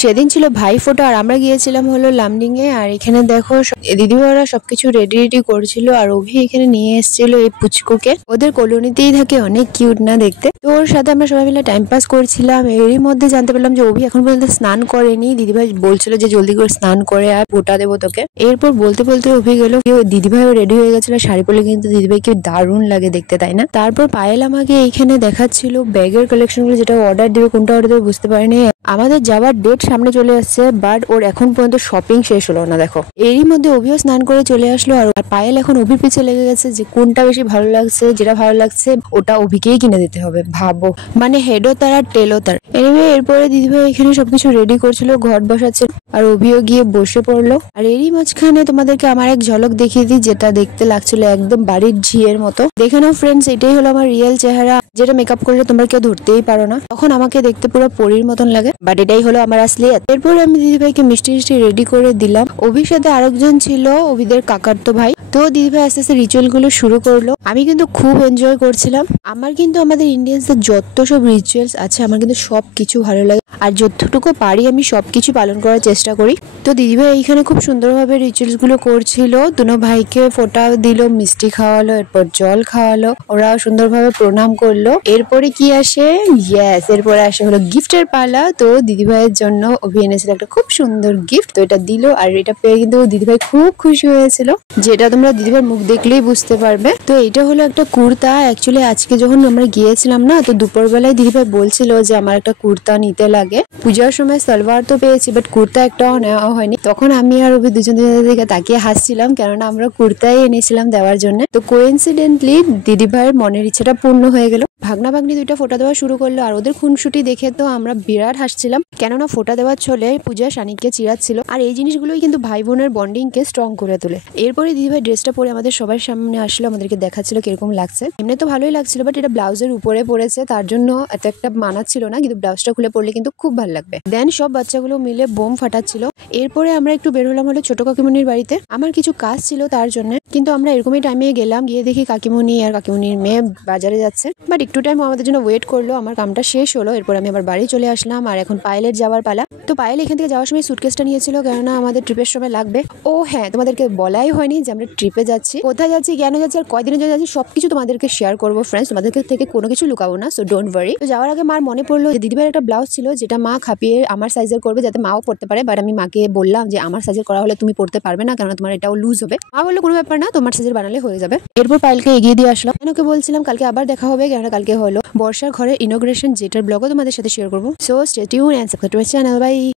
সেদিন ছিল ভাই ফোটা আর আমরা গিয়েছিলাম হলো লামডিং এ। আর এখানে দেখো দিদিভাইরা সবকিছু রেডি রেডি করছিল আর অভি এখানে নিয়ে এসেছিল এই পুচকুকে। ওদের কলোনিতেই থাকে, অনেক কিউট না দেখতে। তো ওর সাথে আমরা সবাই মিলে টাইম পাস করছিলাম। এরই মধ্যে জানতে পারলাম যে অভি এখন পর্যন্ত স্নান করেনি। দিদিভাই বলছিল যে জলদি করে স্নান করে আর ফোটা দেবো তোকে। এরপর বলতে বলতে অভি গেল, দিদিভাইও রেডি হয়ে গেছিল শাড়ি পরলে, কিন্তু দিদিভাইকে দারুণ লাগে দেখতে, তাই না? তারপর পায়েল আমাকে এইখানে দেখাচ্ছিল ব্যাগের কালেকশন গুলো, যেটা অর্ডার দেবে কোনটা অর্ডার দেবে বুঝতে পারিনি। আমাদের যাওয়ার ডেট সামনে চলে আসছে, বাট ওর এখন পর্যন্ত শপিং শেষ হলো না। দেখো এরই মধ্যে অভিও স্নান করে চলে আসলো আর পায়েল এখন অভির পিছে লেগে গেছে যে কোনটা বেশি ভালো লাগছে, যেটা ভালো লাগছে ওটা অভিকেই কিনে দিতে হবে। ভাবো, মানে হেডও তার আর টেলও তার। এনিওয়ে এরপরে দিদিভাই এখানে সবকিছু রেডি করছিল, ঘর বসাচ্ছে আর অভিও গিয়ে বসে পড়লো। আর এরই মাঝখানে তোমাদেরকে আমার এক ঝলক দেখিয়ে দিই, যেটা দেখতে লাগছিল একদম বাড়ির ঝিয়ের মতো। দেখে নাও ফ্রেন্ডস, এটাই হলো আমার রিয়েল চেহারা, যেটা মেকআপ করলে তোমরা কেউ ধরতেই পারো না। তখন আমাকে দেখতে পুরো পরীর মতন লাগে, বাট এটাই হলো আমার আসলিয়াত। এরপরে আমি দিদিভাইকে মিষ্টি মিষ্টি রেডি করে দিলাম। অভির সাথে আরেকজন ছিল, অভিদের কাকার তো ভাই। তো দিদিভাই আস্তে আস্তে রিচুয়াল গুলো শুরু করলো। আমি কিন্তু খুব এনজয় করছিলাম। আমার কিন্তু আমাদের ইন্ডিয়ানসদের যত সব রিচুয়ালস আছে আমার কিন্তু সব কিছু ভালো লাগে, আর যতটুকু পারি আমি সবকিছু পালন করার চেষ্টা করি। তো দিদিভাই এইখানে খুব সুন্দরভাবে রিচুয়ালস গুলো করছিল। দুনো ভাইকে ফোঁটা দিল, মিষ্টি খাওয়ালো, এরপর জল খাওয়ালো, ওরা সুন্দরভাবে প্রণাম করলো। এরপরে কি আসে, ইয়েস, এরপরে আসে হলো গিফটের পালা। তো দিদিভাইয়ের জন্য অভি এনেছিল একটা খুব সুন্দর গিফট, তো এটা দিল। আর এটা পেয়ে কিন্তু দিদিভাই খুব খুশি হয়েছিল, যেটা তোমরা দিদিভাইয়ের মুখ দেখলেই বুঝতে পারবে। তো এটা হলো একটা কুর্তা। অ্যাকচুয়ালি আজকে যখন আমরা গিয়েছিলাম না, তো দুপুরবেলায় দিদিভাই বলছিল যে আমার একটা কুর্তা নিতে লাগে। পূজার সময় সালোয়ার তো পেয়েছি, বাট কুর্তা একটাও নেওয়া হয়নি। তখন আমি আর অভি দুজন দিকে তাকিয়ে হাসছিলাম, কেননা আমরা কুর্তাই এনেছিলাম দেওয়ার জন্য। তো কোইন্সিডেন্টলি দিদিভাইয়ের মনের ইচ্ছাটা পূর্ণ হয়ে গেল। ভাগনা ভাগ্নি দুইটা ফোঁটা দেওয়া শুরু করলো আর ওদের খুনসুটি দেখে তো আমরা বিরাট হাসছিলাম, কেননা ফোঁটা দেওয়ার ছলে পূজা শানিককে চিরাচ্ছিল। আর এই জিনিসগুলোই কিন্তু ভাই বোনের বন্ডিং কে স্ট্রং করে তোলে। এরপরে দিদিভাই ড্রেসটা পরে আমাদের সবার সামনে আসলো, আমাদেরকে দেখাচ্ছিল কিরকম লাগছে। এমনি তো ভালোই লাগছিল, বাট এটা ব্লাউজের উপরে পড়েছে, তার জন্য এত একটা মানাচ্ছিল না, কিন্তু ব্লাউজটা খুলে পড়লে কিন্তু খুব ভালো লাগবে। দেন সব বাচ্চাগুলো মিলে বোম ফাটাচ্ছিল। এরপরে আমরা একটু বের হলাম হলো ছোট কাকিমনির বাড়িতে। আমার কিছু কাজ ছিল তার জন্য, কিন্তু আমরা এরকমই টাইমে গেলাম। গিয়ে দেখি কাকিমনি আর কাকিমনির মেয়ে বাজারে যাচ্ছে, বাট একটু টাইম আমাদের জন্য ওয়েট করলো। আমার কামটা শেষ হলো, এরপর আমি আবার বাড়ি চলে আসলাম। আর এখন পায়েলের যাওয়ার পালা। তো পায়েল এখান থেকে যাওয়ার সময় সুটকেসটা নিয়েছিল, কেননা আমাদের ট্রিপের সময় লাগবে। ও হ্যাঁ, তোমাদেরকে বলাই হয়নি যে আমরা ট্রিপে যাচ্ছি, কোথায় যাচ্ছি, কেন যাচ্ছি আর কয়দিনের জন্য যাচ্ছি, সবকিছু তোমাদেরকে শেয়ার করবো ফ্রেন্ডস। তোমাদের থেকে কোনো কিছু লুকাবো না, সো ডোন্ট ওয়ারি। তো যাওয়ার আগে মার মনে পড়লো যে দিদিভাইয়ের একটা ব্লাউজ ছিল, যেটা মা খাপিয়ে আমার সাইজের করবে যাতে মাও পড়তে পারে। বাট আমি মাকে বললাম যে আমার সাইজের করা হলে তুমি পড়তে পারবে না, কেননা তোমার এটাও লুজ হবে। মা বললো কোনো ব্যাপার না, তোমার সাইজের বানালে হয়ে যাবে। এরপর পায়েলকে এগিয়ে দিয়ে আসলাম। ওকে বলছিলাম কালকে আবার দেখা হবে, কেননা কালকে হলো বর্ষার ঘরের ইনোগ্রেশন, যেটার ব্লগও তোমাদের সাথে শেয়ার করবো। So stay tune and subscribe to my channel. By.